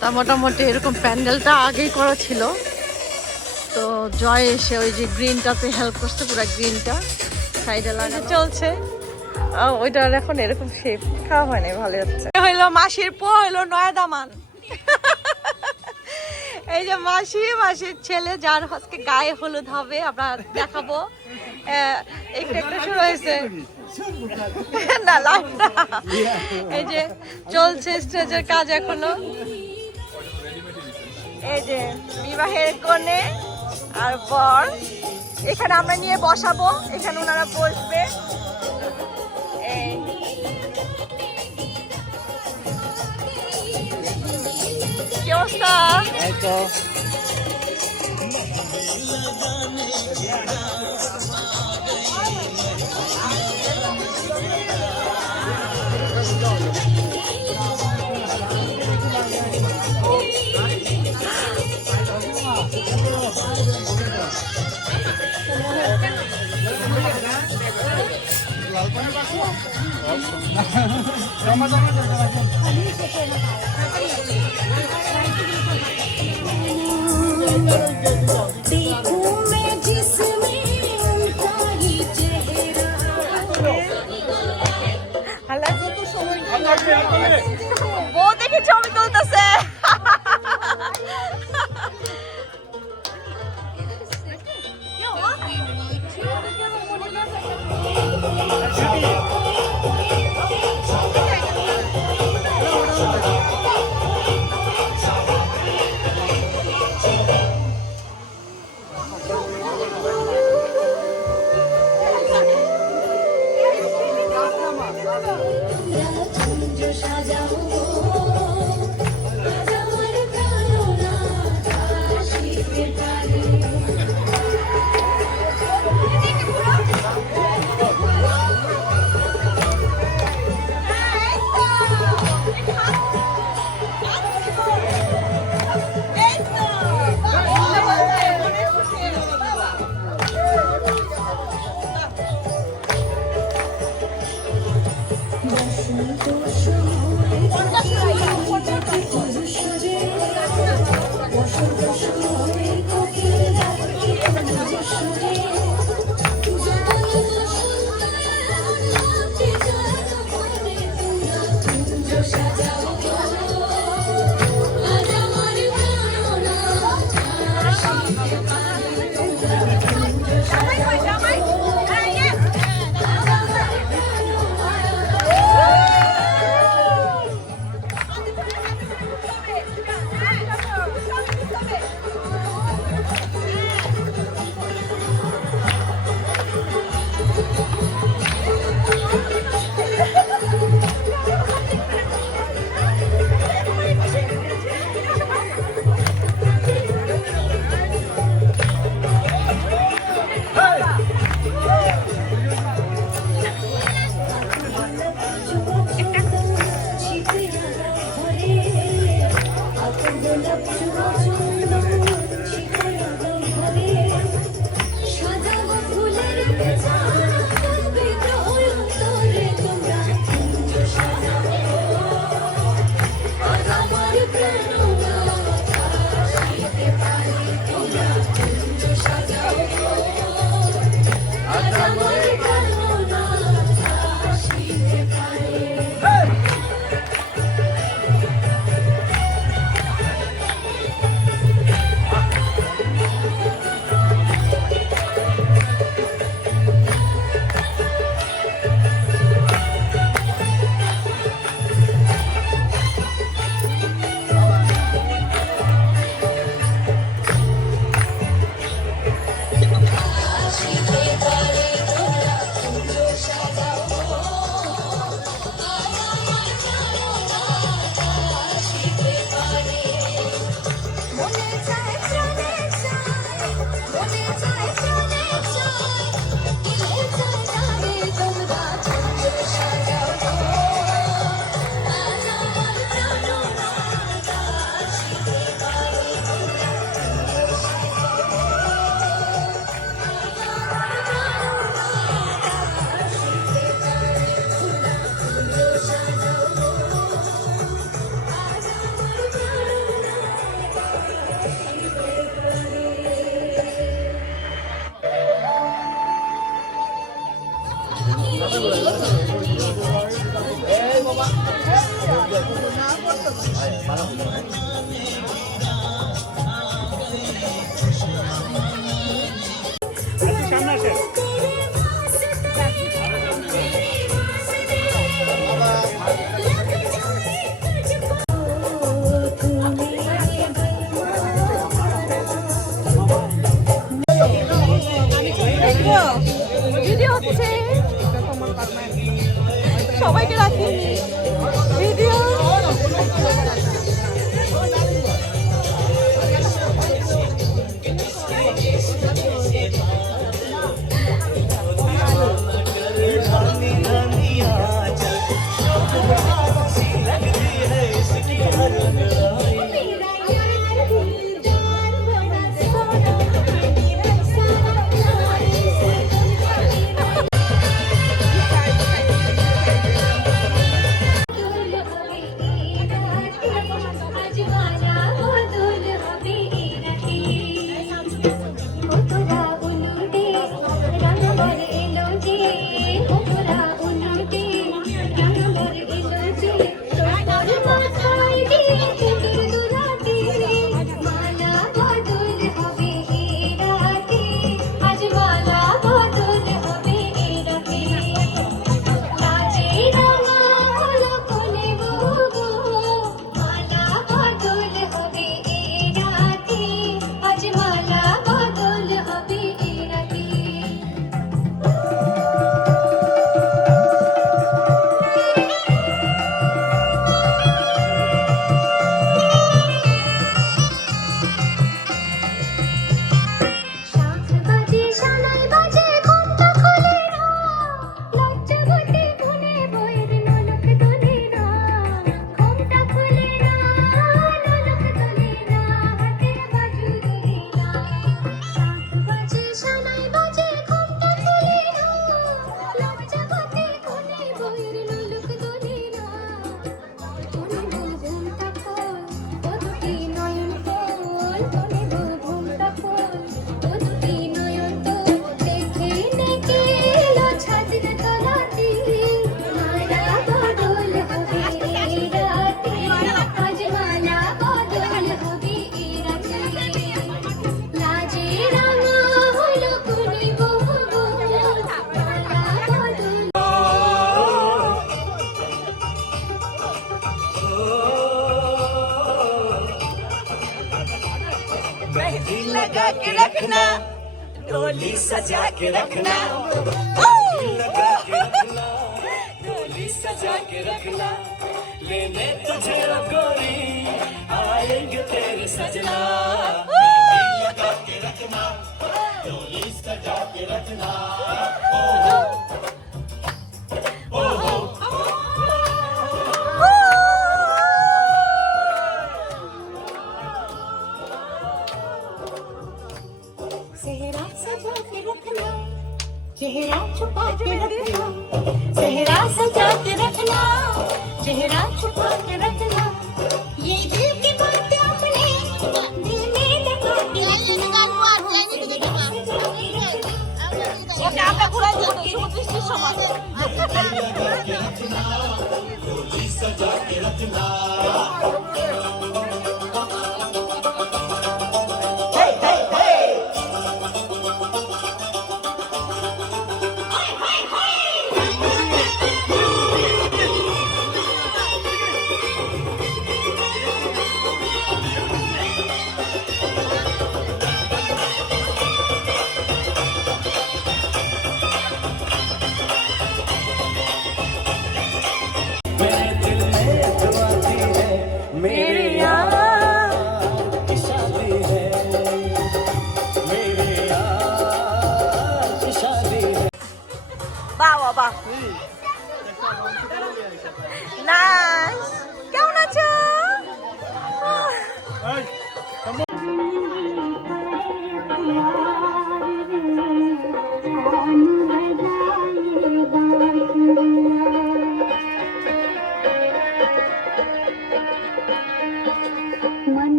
তা মোটামুটি এরকম প্যান্ডেলটা আগেই করা ছিল, তো জয় এসে ওই যে গ্রিনটাতে হেল্প করছে, পুরো গ্রিনটা সাইডে লাগানো চলছে। ওইটার এখন এরকম শেপ খাওয়া হয় না, ভালো হচ্ছে। হইলো মাসির পো হইলো নয়া দামান। এই যে মাসির ছেলে, যার আজকে গায়ে হলুদ হবে, আমরা দেখাবো। একটু একটু শুরু হয়েছে না লাইভটা, এই যে চলছে স্টেজের কাজ এখনো। এই যে বিবাহের কনে আর বর এখানে আমরা নিয়ে বসাবো, এখানে ওনারা বসবে। কি অবস্থা? বউ দেখে ছবি তুলতেছে। ভিডিও হচ্ছে, সবাইকে রাখি ভিডিও। मेहंदी लगा के रखना, डोली सजा के रखना, लगा के रखना, डोली सजा के रखना, लेने तुझे गोरी आएंगे तेरे सजना। मेहंदी लगा के रखना, डोली सजा के रखना, सेहरा सजा के रखना, चेहरा छुपा के रखना, सेहरा सजा के रखना, चेहरा छुपा के रखना, ये दिल की बात अपने दिल में लगा के रखना। ওকে আমরা ঘুরাই দেবো ৩৫টির সময়। डोली सजा के रखना। मेरे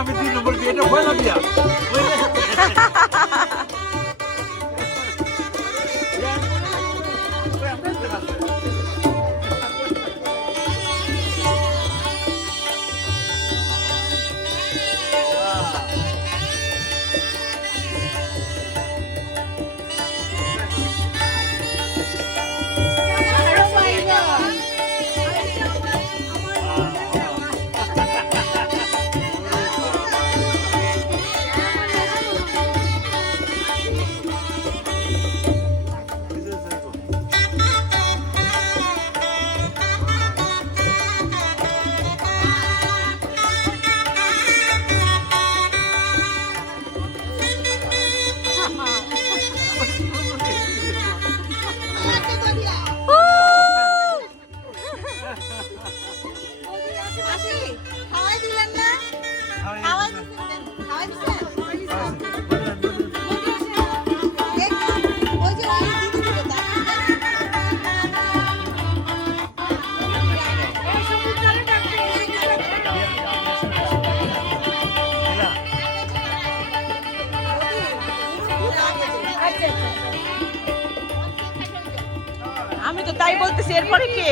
আমি 2 নম্বর গেটে হইলাম দিয়া আমি তো তাই বলতেছি, এরপরে কে?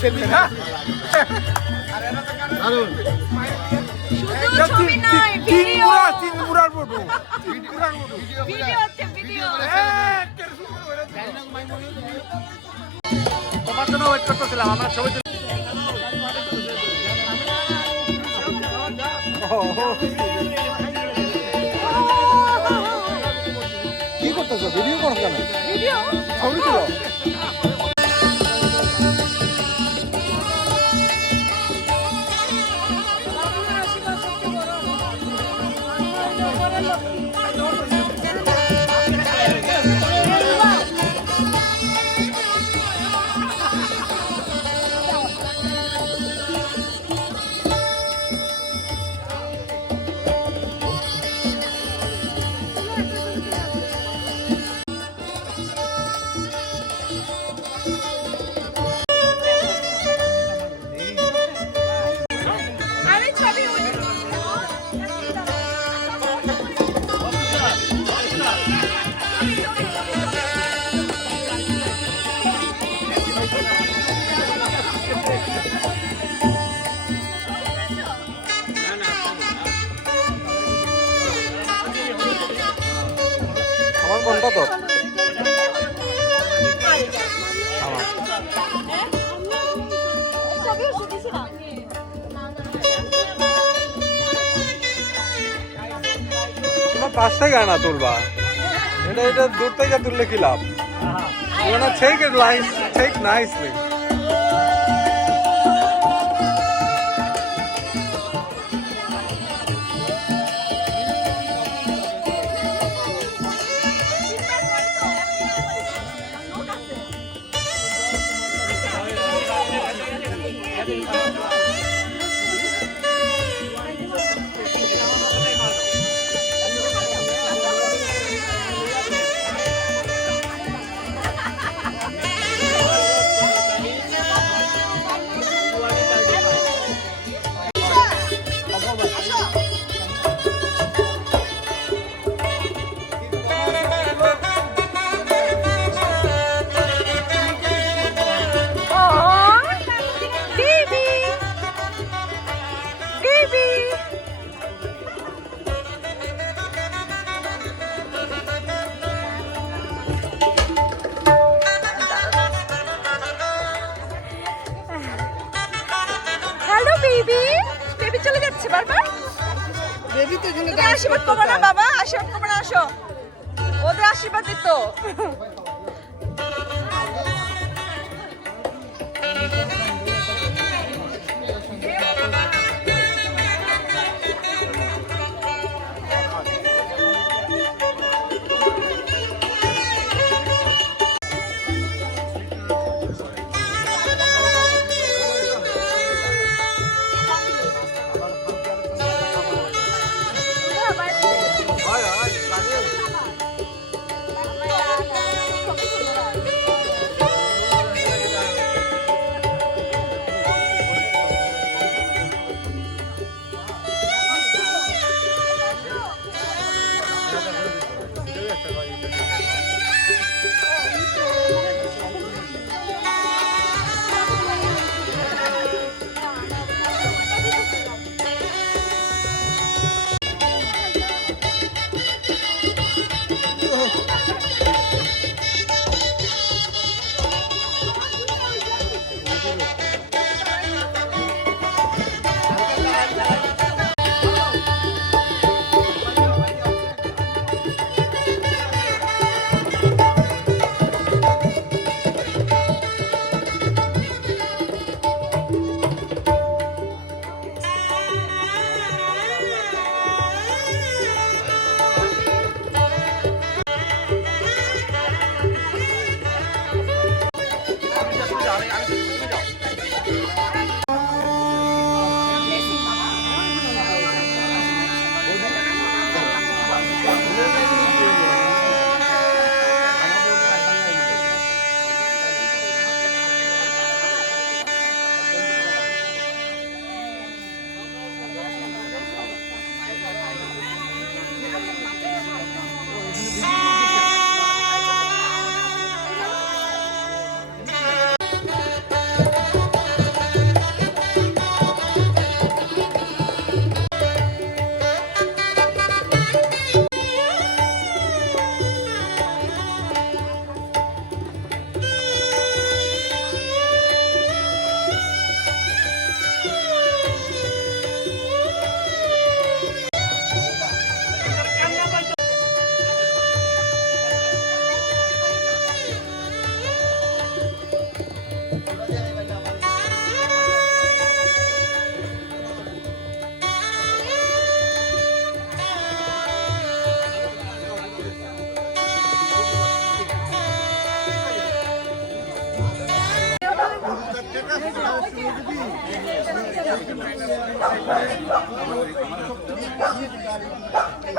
সেলফি শুধু ছবি নয়, ভিডিও। তিন মুড়ার ফটো ভিডিও হচ্ছে ভিডিও। তোমার জন্য ওয়েট করতেছিলাম আমরা সবাই কি করতেছো ভিডিও করো কেন ভিডিও ছবি তুলো আরে ছবি আমার কোনটা তো তোমার পাশ থেকে আনা তুলবা এটা দূর থেকে তুললে কি লাভ You wanna take it nice, take nicely. Hello baby baby চলে যাচ্ছে বারবার বেবি তো এখানে তুমি আশীর্বাদ করবো না বাবা আশীর্বাদ করবো না আসো ওদের আশীর্বাদ দিত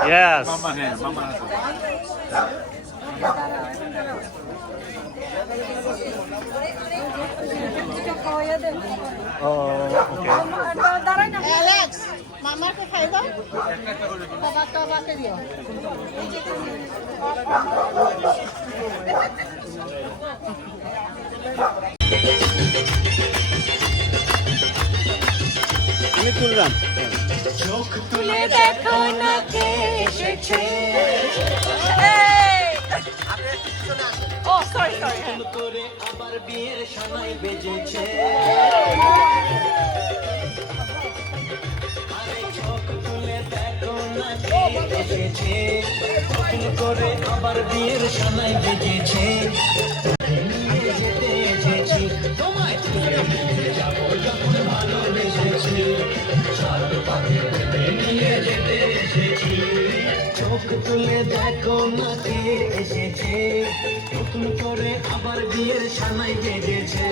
Yes. অ্যালেক্স মামাকে খাইবা বাবাকে বাবাকে দিও আমি তুললাম। চোখ তুলে দেখো না কে এসেছে Oh, sorry. করে আবার বিয়ের সানাই বেজেছে আরে চোখ তুলে দেখো না কে এসেছে নতুন করে আবার বিয়ের সানাই বেজেছে নিয়ে যেতে এসেছি তোমায় নিয়ে যাবো যখন ভালোবেসেছি সাত পাখি নিয়ে যেতে এসেছি চোখ তুলে দেখো না কে এসেছে নতুন করে আবার বিয়ের সানাই বেজেছে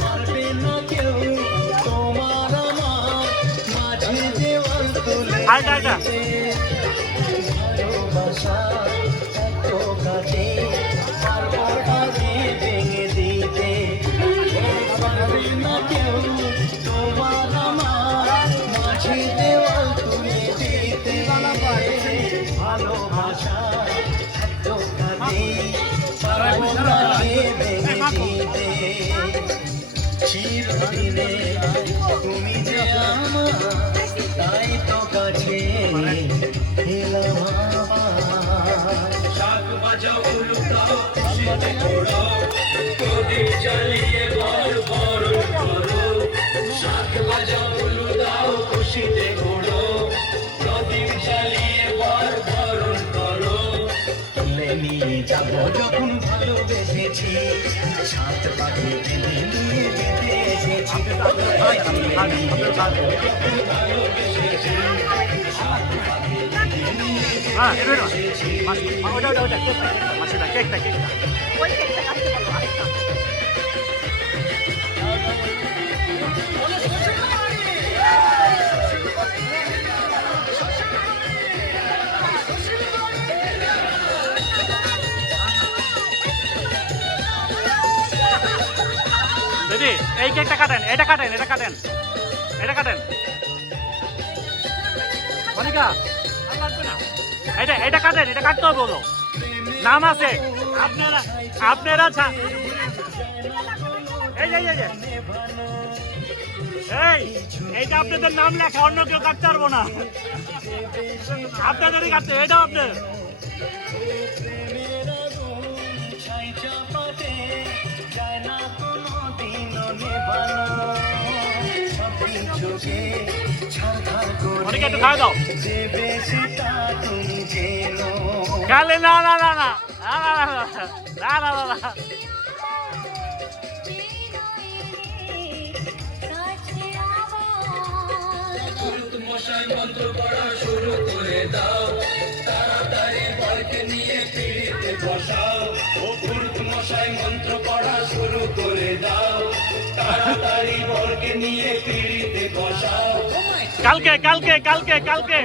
পারবে না কেউ তোমার আমার মাঝে দেওয়াল তুলে ভালোবাসা এত কাছে পারবো আগে ভেঙে দিতে পারবে না কেউ তোমার আমার মাঝে দেওয়াল তুলে দিতে ভালোবাসা এত কাছে পারবো আগে ভেঙে দিতে চিরদিনে তুমি যে আমার তাই তো কাছে এলাম শাক বাজাও উলুটাও খুশিতে ঘোড়ো প্রদীপ জ্বালিয়ে বল বরণ করো শাক বাজাও উলুটাও খুশিতে ঘোড়ো প্রদীপ জ্বালিয়ে বল বরণ করো তুলে নিয়ে যাবো যখন ভালোবেসেছি সাত পাখি তুলে নিয়ে যেতে এসেছি ভালোবেসেছি সাত পাখি তুলে নিয়ে যেতে এসেছি দিদি এই কেকটা কাটেন, এটা কাটেন, এটা কাটেন, এটা কাটেন। মনিকা আর লাগবে না, এটা কাটেন, এটা কাটতে হবে বলো, নাম আছে। আপনারা এইটা আপনাদের নাম লেখা, অন্য কেউ কাটতে পারবো না, আপনাদেরই কাটতে হবে, এটা আপনার। অনেকে একটু খাওয়া দাও। খালে না না না না না না না না। মশাই মন্ত্র পড়া শুরু করে দাও, তাড়াতাড়ি বরকে নিয়ে পিড়িতে বসাও। ও পুরুত মশাই মন্ত্র পড়া শুরু করে দাও, তাড়াতাড়ি বরকে নিয়ে পিড়িতে বসাও। কালকে কালকে কালকে কালকে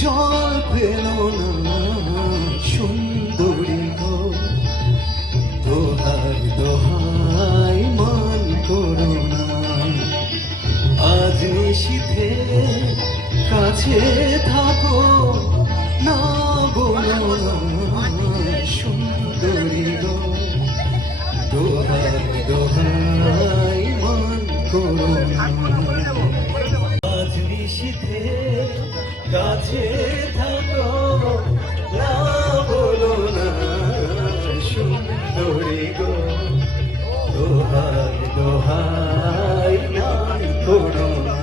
জল পেল না সুন্দরী গো, দোহাই দোহাই মান করো না, আজ নিশীথে কাছে থাকো না বলো না সুন্দরী গো, দোহাই দোহাই মান করো না, আজ নিশীথে কাছে থাকো না বলো না সুন্দরী গো, দোহাই দোহাই মান করো না।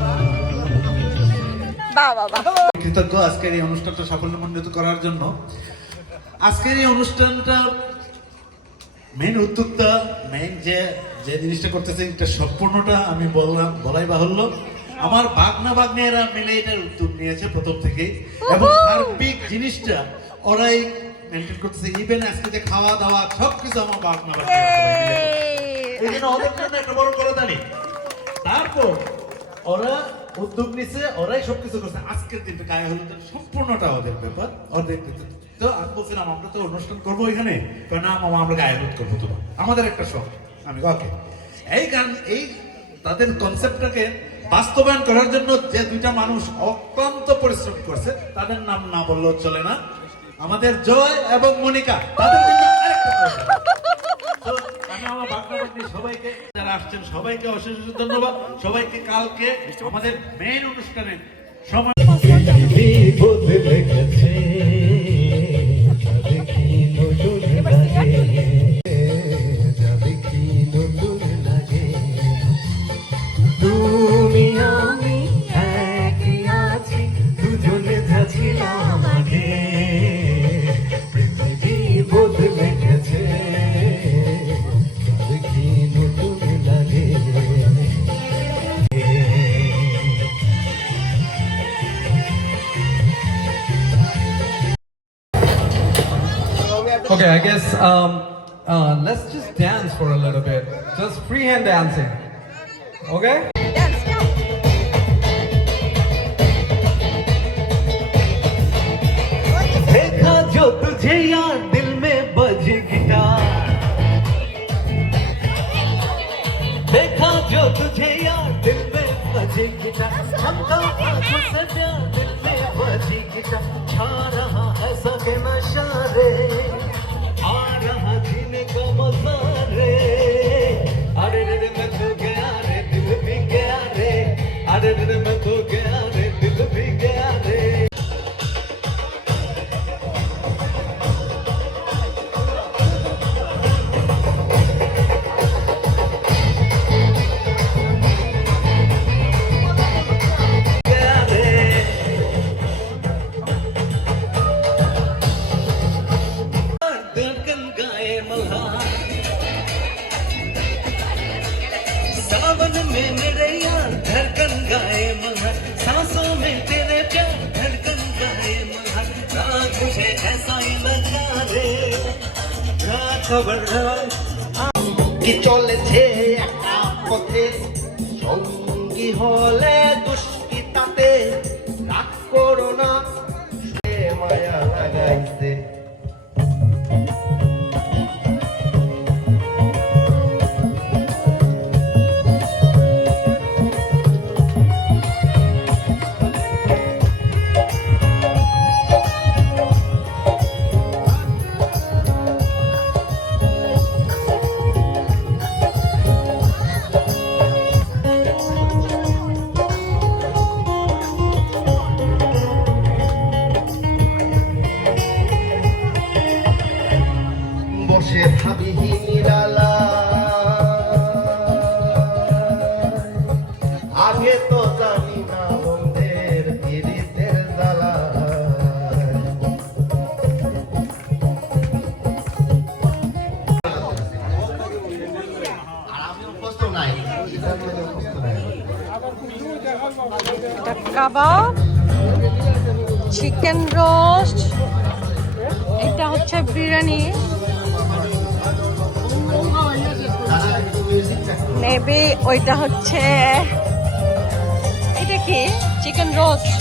কৃতজ্ঞ আজকের এই অনুষ্ঠানটা সাফল্যমণ্ডিত করার জন্য। আজকের এই অনুষ্ঠানটা মেন উদ্যোক্তা, মেন যে জিনিসটা করতেছে এটা সম্পূর্ণটা আমি বলাই বাহুল্য, আমার বাগনা বাগনিয়ারা মিলে এটার উদ্যোগ নিয়েছে প্রথম থেকে, এবং সার্বিক জিনিসটা ওরাই মেনটেন করতেছে। ইভেন আজকে যে খাওয়া দাওয়া সবকিছু আমার বাগনা বাগনিয়ারা মিলে, এই জন্য ওদের জন্য একটা বড় করতালি। তারপর ওরা উদ্যোগ নিছে, ওরাই সবকিছু করছে। আজকের দিনটা গায়ে হলুদের সম্পূর্ণটা ওদের ব্যাপার, ওদের তো আমি বলছিলাম আমরা তো অনুষ্ঠান করবো এখানে, না মামা আমরা গায়ে হলুদ করবো, তো আমাদের একটা শখ। আমি ওকে এই গান এই তাদের কনসেপ্টটাকে বাস্তবায়ন করার জন্য যে দুইটা মানুষ অক্লান্ত পরিশ্রম করছে তাদের নাম না বললেও চলে না, আমাদের জয় এবং মনিকা। তাদের জন্য আরেকটা তো আমি আমার বাগনাবাগনি সবাইকে যারা আসছেন সবাইকে অশেষ অশেষ ধন্যবাদ। সবাইকে কালকে আমাদের মেইন অনুষ্ঠানে সময় বদলে গেছে, যাবে কি নতুন লাগে, যাবে কি নতুন লাগে, তুমি আমি একই আছি, দুজনে যাচ্ছিলাম আগে, পৃথিবী বদলে গেছে, যাবে কি নতুন লাগে। Okay, I guess let's just dance for a little bit. Just freehand dancing. Okay? देखा जो तुझे यार दिल में बजी गिटार, देखा जो तुझे यार दिल में बजी गिटार, हमका आंखों से प्यार दिल में बजी गिटार, छा रहा है सके नशा रे, आ रहा जीने का मजा रे, अरे रे मैं तो गया रे दिल भी गया रे, अरे रे मैं तो गया रे दिल भी गया रे। सावन में मेरे यार धड़कन गाए मल्हार, सांसों में तेरे प्यार धड़कन गाए मल्हार, रात मुझे ऐसा ही लगा रे, रात खबर কি চলেছে একটা পথে, সঙ্গী হলে দুষ্কৃতাতে, রাগ করো না সে মায়া লাগাইছে। বসে ভাবি নিরালা, আগে তো জানি না বন্ধের পীড়িতের জ্বালা, আর আমি অভ্যস্ত নাই, কাবাব, চিকেন রোস্ট, এটা হচ্ছে বিরিয়ানি, মেবি ওইটা হচ্ছে, এটা কি চিকেন রোস্ট।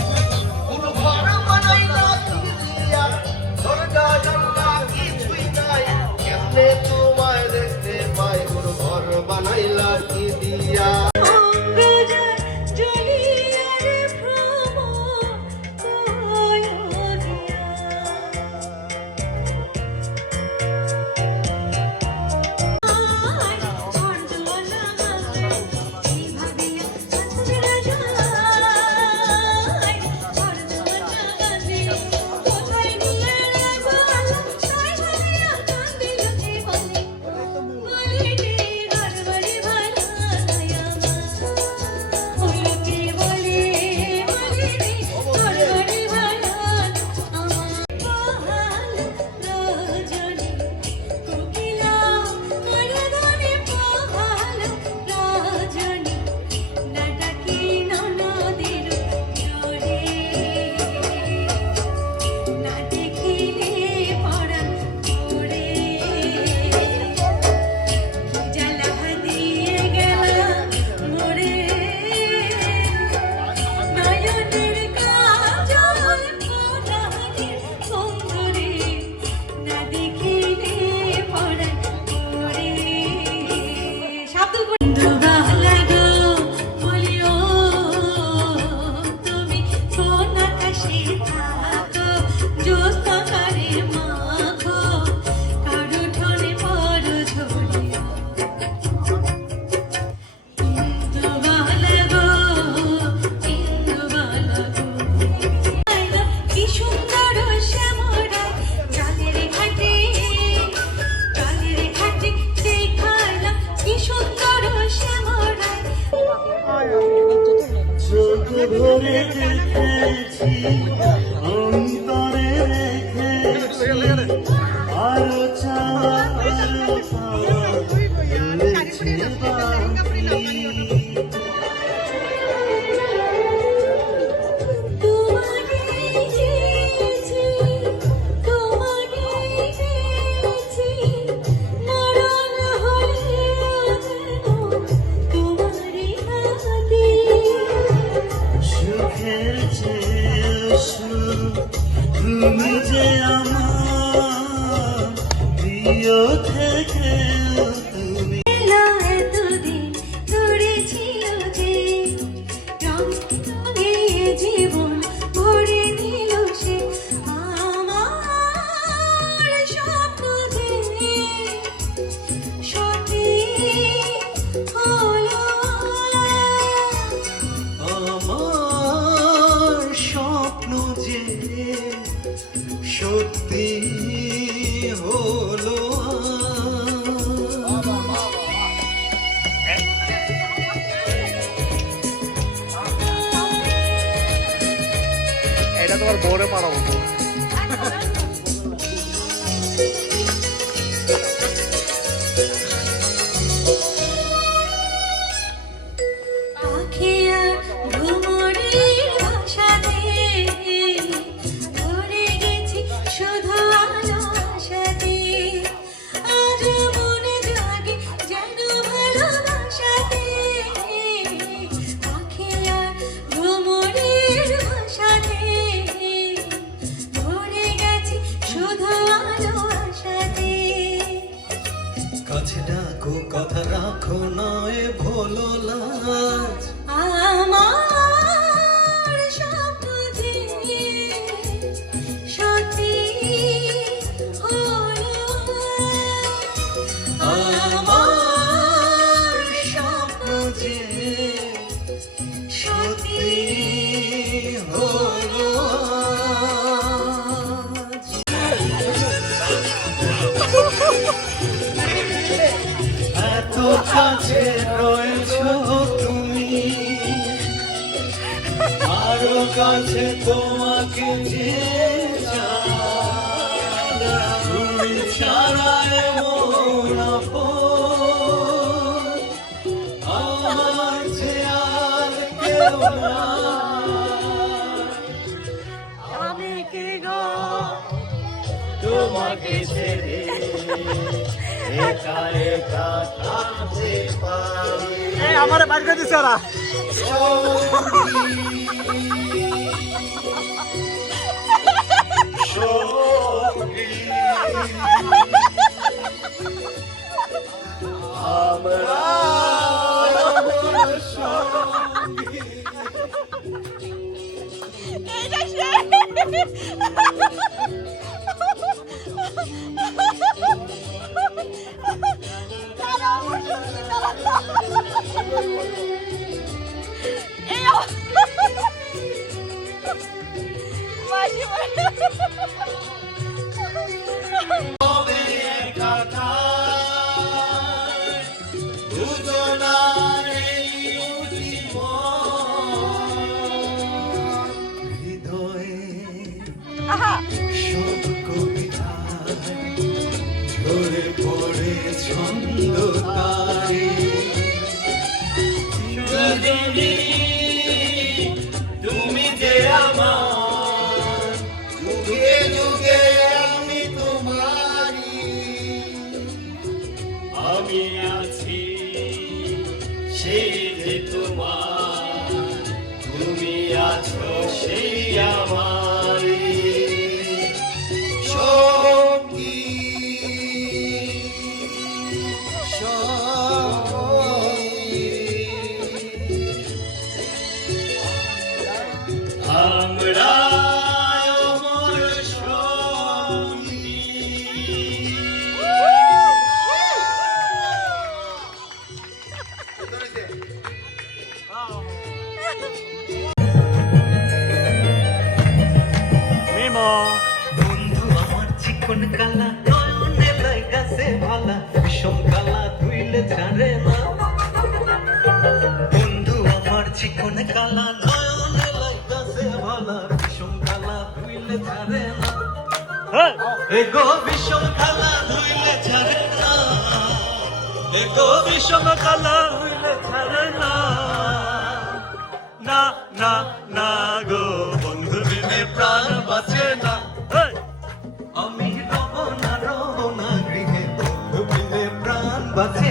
তুমি যে আমার প্রিয় থেকে তুমি এলো এতদিন ধরেছিল যে রং রঙে জীবন ভরে দিল সে আমার স্বপ্ন যে সত্যি হলো আমার স্বপ্ন যে সত্যি হলো এটা তোমার বউরে মারাবো তো। পাখিয়া ভ্রমরের ভাষাতে ভরে গেছি শুধু আলো আশাতে আজ মনে জাগে যেন ভালোবাসাতে পাখিয়া ভ্রমরের ভাষাতে ভরে গেছি শুধু আলো আশাতে কাছে ডাকো কথা রাখো নয় ভোলো লাজ আমার স্বপ্ন যে সত্যি হলো আমার স্বপ্ন যে সত্যি হলো এত কাছে রয়েছো তুমি আরো কাছে তোমাকে যে চাই, তুমি ছাড়া এমন আপন আমার যে আর কেউ নাই। আমি কি গো তোমাকে ছেড়ে একা একা থাকতে পারি আমার বাইর করে দিছে ওরা দুজনার এই হৃদয়ে সব কবিতায় ঝরে পড়ে ছন্দ তারে সুরজনী তুমি যে আমার যুগে যুগে আমি তোমারি আমি আছি সেই যে তোমার তুমি আছো সেই আমারি সঙ্গী আমরা অমর সঙ্গী মিমো বন্ধু আমার চিকন কালা নয়নে লাগাছে ভালা বিষম কালা ধুইলে ছাড়ে না বন্ধু আমার চিকন কালা নয়নে লাগাছে ভালা বিষম কালা ধুইলে ছাড়ে না এগো বিষম কালা ধুইলে ছাড়ে না এগো বিষম কালা ধুইলে ছাড়ে না না না না গো বন্ধু বিনে প্রাণ বাঁচে না আমি রব না গৃহে বন্ধু বিনে প্রাণ বাঁচে